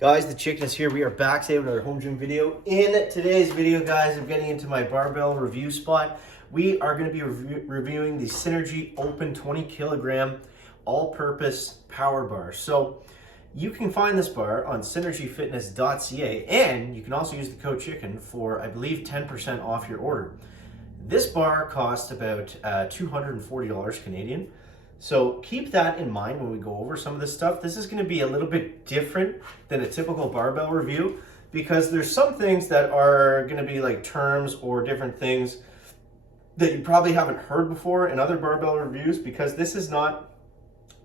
Guys, the chicken is here. We are back today with another home gym video. In today's video, guys, I'm getting into my barbell review spot. We are going to be reviewing the Synergee Open 20 kilogram all-purpose power bar. So you can find this bar on synergeefitness.ca, and you can also use the code CHICKEN for, I believe, 10% off your order. This bar costs about $240 Canadian. So keep that in mind when we go over some of this stuff. This is going to be a little bit different than a typical barbell review because there's some things that are going to be like terms or different things that you probably haven't heard before in other barbell reviews, because this is not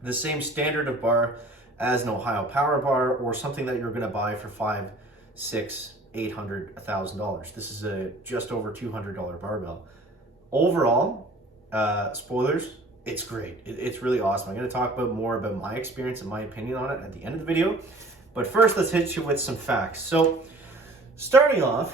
the same standard of bar as an Ohio Power Bar or something that you're going to buy for $500, $600, $800, $1,000. This is a just over $200 barbell. Overall, spoilers, it's great. It's really awesome. I'm going to talk more about my experience and my opinion on it at the end of the video. But first, let's hit you with some facts. So, starting off,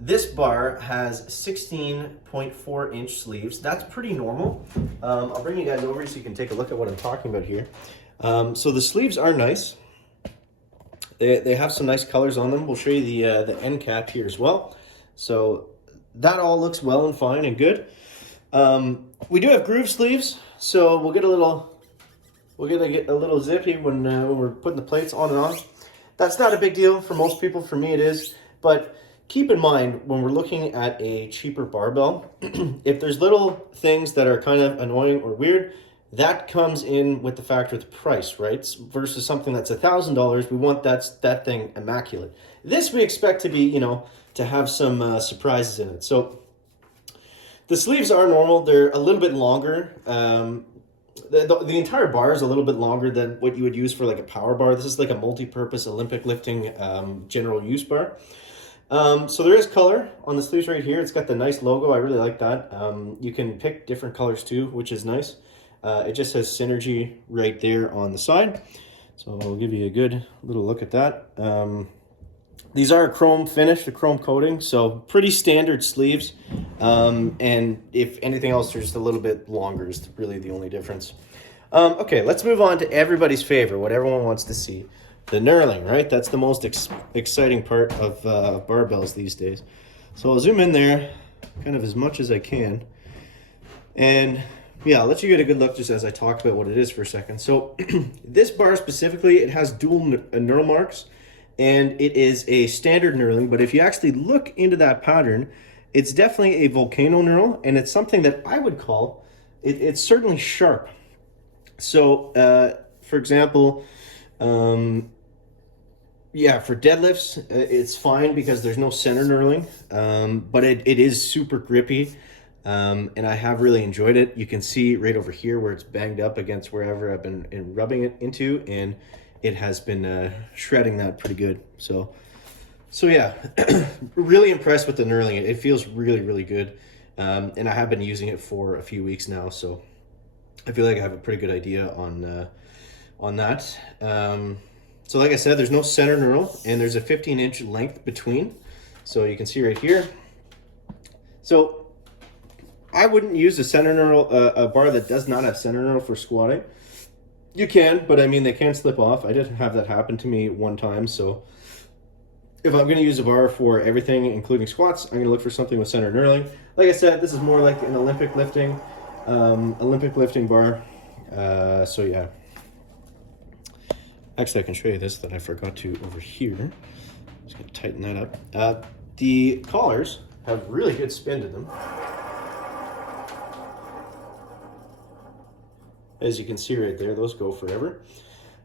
this bar has 16.4 inch sleeves. That's pretty normal. I'll bring you guys over so you can take a look at what I'm talking about here. So the sleeves are nice. They have some nice colors on them. We'll show you the end cap here as well. So that all looks well and fine and good. We do have groove sleeves, so we'll get a little zippy when we're putting the plates on and off. That's not a big deal for most people. For me, it is. But keep in mind when we're looking at a cheaper barbell, if there's little things that are kind of annoying or weird, that comes in with the factor of the price, right? Versus something that's $1,000, we want that thing immaculate. This we expect to be, to have some surprises in it. So the sleeves are normal. They're a little bit longer. The entire bar is a little bit longer than what you would use for like a power bar. This is like a multi-purpose Olympic lifting general use bar. So there is color on the sleeves right here. It's got the nice logo. I really like that. You can pick different colors too, which is nice. It just says Synergee right there on the side. So I'll give you a good little look at that. These are a chrome finish, a chrome coating, so pretty standard sleeves. And if anything else, they're just a little bit longer is really the only difference. Okay, let's move on to everybody's favorite, what everyone wants to see. The knurling, right? That's the most exciting part of barbells these days. So I'll zoom in there kind of as much as I can. And yeah, I'll let you get a good look just as I talk about what it is for a second. So this bar specifically, it has dual knurl marks. And it is a standard knurling, but if you actually look into that pattern, it's definitely a volcano knurl, and it's something that I would call, it's certainly sharp. So, for example, for deadlifts, it's fine because there's no center knurling, but it is super grippy, and I have really enjoyed it. You can see right over here where it's banged up against wherever I've been rubbing it into, and it has been shredding that pretty good. So yeah, really impressed with the knurling. It feels really, really good. And I have been using it for a few weeks now, so I feel like I have a pretty good idea on that. So like I said, there's no center knurl, and there's a 15-inch length between. So you can see right here. So I wouldn't use a center knurl, a bar that does not have center knurl for squatting. You can, but I mean, they can slip off. I did have that happen to me one time. So if I'm going to use a bar for everything, including squats, I'm going to look for something with center knurling. Like I said, this is more like an Olympic lifting bar. So yeah. Actually, I can show you this that I forgot to over here. Just going to tighten that up. The collars have really good spin to them. As you can see right there, those go forever.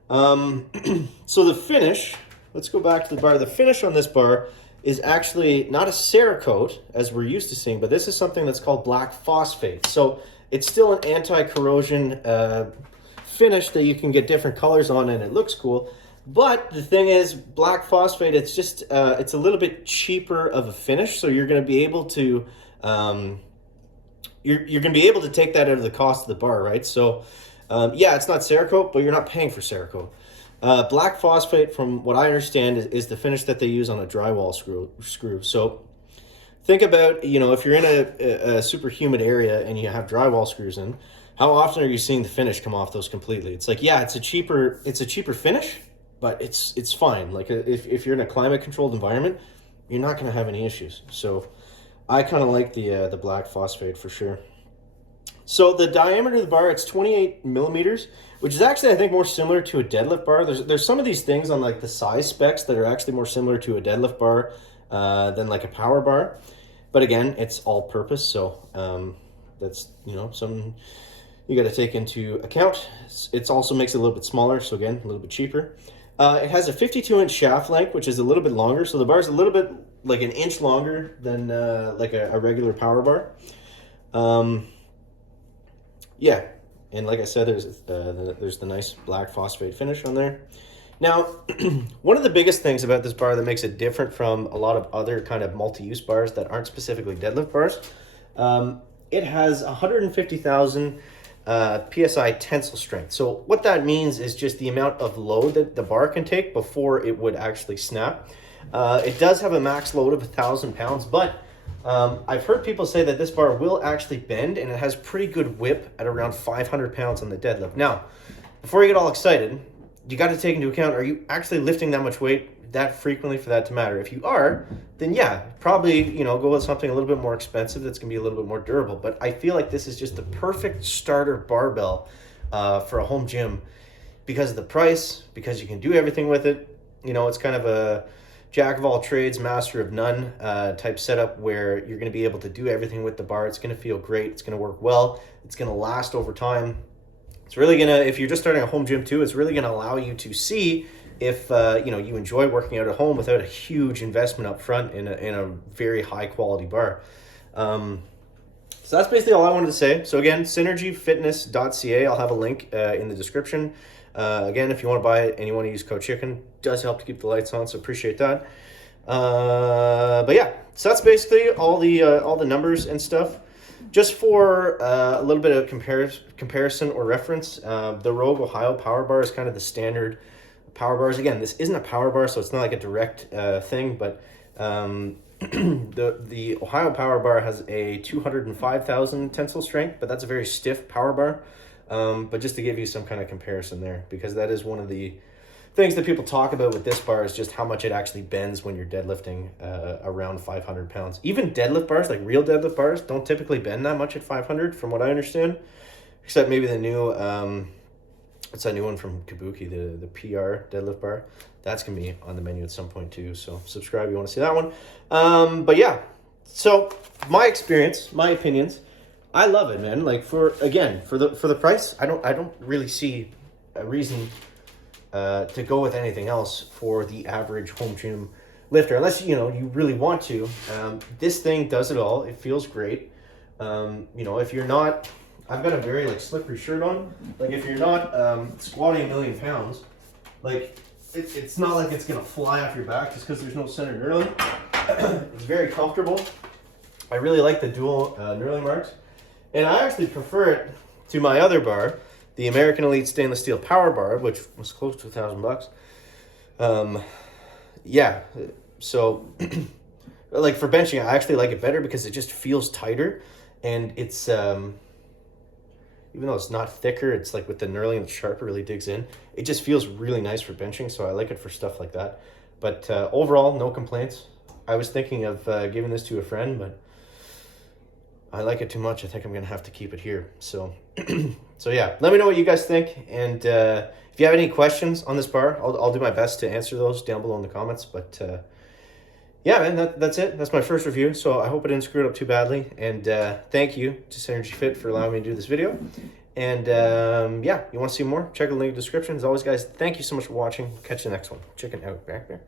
So the finish, let's go back to the bar. The finish on this bar is actually not a Cerakote, as we're used to seeing, but this is something that's called black phosphate. So it's still an anti-corrosion finish that you can get different colors on, and it looks cool. But the thing is, black phosphate, it's just, it's a little bit cheaper of a finish, so you're going to be able to, you're going to be able to take that out of the cost of the bar, right? So, yeah, it's not Cerakote, but you're not paying for Cerakote. Black phosphate, from what I understand, is the finish that they use on a drywall screw. So think about, if you're in a super humid area and you have drywall screws in, how often are you seeing the finish come off those completely? It's like, yeah, it's a cheaper finish, but it's fine. Like if you're in a climate controlled environment, you're not going to have any issues. So I kind of like the black phosphate for sure. So the diameter of the bar, it's 28 millimeters, which is actually, I think, more similar to a deadlift bar. There's some of these things on like the size specs that are actually more similar to a deadlift bar than like a power bar. But again, it's all purpose. So that's, you know, some you got to take into account. It also makes it a little bit smaller. So again, a little bit cheaper. It has a 52-inch shaft length, which is a little bit longer. So the bar is a little bit like an inch longer than like a regular power bar. Yeah, and like I said, there's the nice black phosphate finish on there. Now, one of the biggest things about this bar that makes it different from a lot of other kind of multi-use bars that aren't specifically deadlift bars, it has 150,000 PSI tensile strength. So what that means is just the amount of load that the bar can take before it would actually snap. It does have a max load of 1,000 pounds, but I've heard people say that this bar will actually bend, and it has pretty good whip at around 500 pounds on the deadlift. Now, before you get all excited, you got to take into account, are you actually lifting that much weight that frequently for that to matter? If you are, then yeah, probably, you know, go with something a little bit more expensive that's going to be a little bit more durable. But I feel like this is just the perfect starter barbell for a home gym because of the price, because you can do everything with it. You know, it's kind of a jack of all trades, master of none type setup where you're going to be able to do everything with the bar. It's going to feel great. It's going to work well. It's going to last over time. It's really going to, if you're just starting a home gym too, it's really going to allow you to see if you know, you enjoy working out at home without a huge investment up front in a very high quality bar. So that's basically all I wanted to say. So again, synergeefitness.ca. I'll have a link in the description. Again, if you want to buy it and you want to use code chicken, it does help to keep the lights on, so appreciate that. But yeah, so that's basically all the numbers and stuff. Just for a little bit of comparison or reference, the Rogue Ohio Power Bar is kind of the standard power bars. Again, this isn't a power bar, so it's not like a direct thing, but the Ohio Power Bar has a 205,000 tensile strength, but that's a very stiff power bar. But just to give you some kind of comparison there, because that is one of the things that people talk about with this bar is just how much it actually bends when you're deadlifting around 500 pounds. Even deadlift bars, like real deadlift bars, don't typically bend that much at 500 from what I understand, except maybe the new, what's that new one from Kabuki, the PR deadlift bar? That's going to be on the menu at some point too, so subscribe if you want to see that one. But yeah, so my experience, my opinions, I love it, man. Like for the price, I don't really see a reason to go with anything else for the average home gym lifter, unless you know you really want to. This thing does it all. It feels great. You know, if you're not, I've got a very like slippery shirt on. Like if you're not squatting 1,000,000 pounds, like it's not like it's gonna fly off your back just because there's no center knurling. It's very comfortable. I really like the dual knurling marks. And I actually prefer it to my other bar, the American Elite Stainless Steel Power Bar, which was close to $1,000. Yeah, so like for benching, I actually like it better because it just feels tighter, and it's even though it's not thicker, it's like with the knurling, the sharper really digs in. It just feels really nice for benching, so I like it for stuff like that. But overall, no complaints. I was thinking of giving this to a friend, but I like it too much. I think I'm going to have to keep it here. So, so yeah, let me know what you guys think. And if you have any questions on this bar, I'll do my best to answer those down below in the comments. But yeah, man, that's it. That's my first review. So I hope I didn't screw it up too badly. And thank you to Synergee Fit for allowing me to do this video. And yeah, you want to see more? Check the link in the description. As always, guys, thank you so much for watching. Catch you the next one. Chicken out. Back there.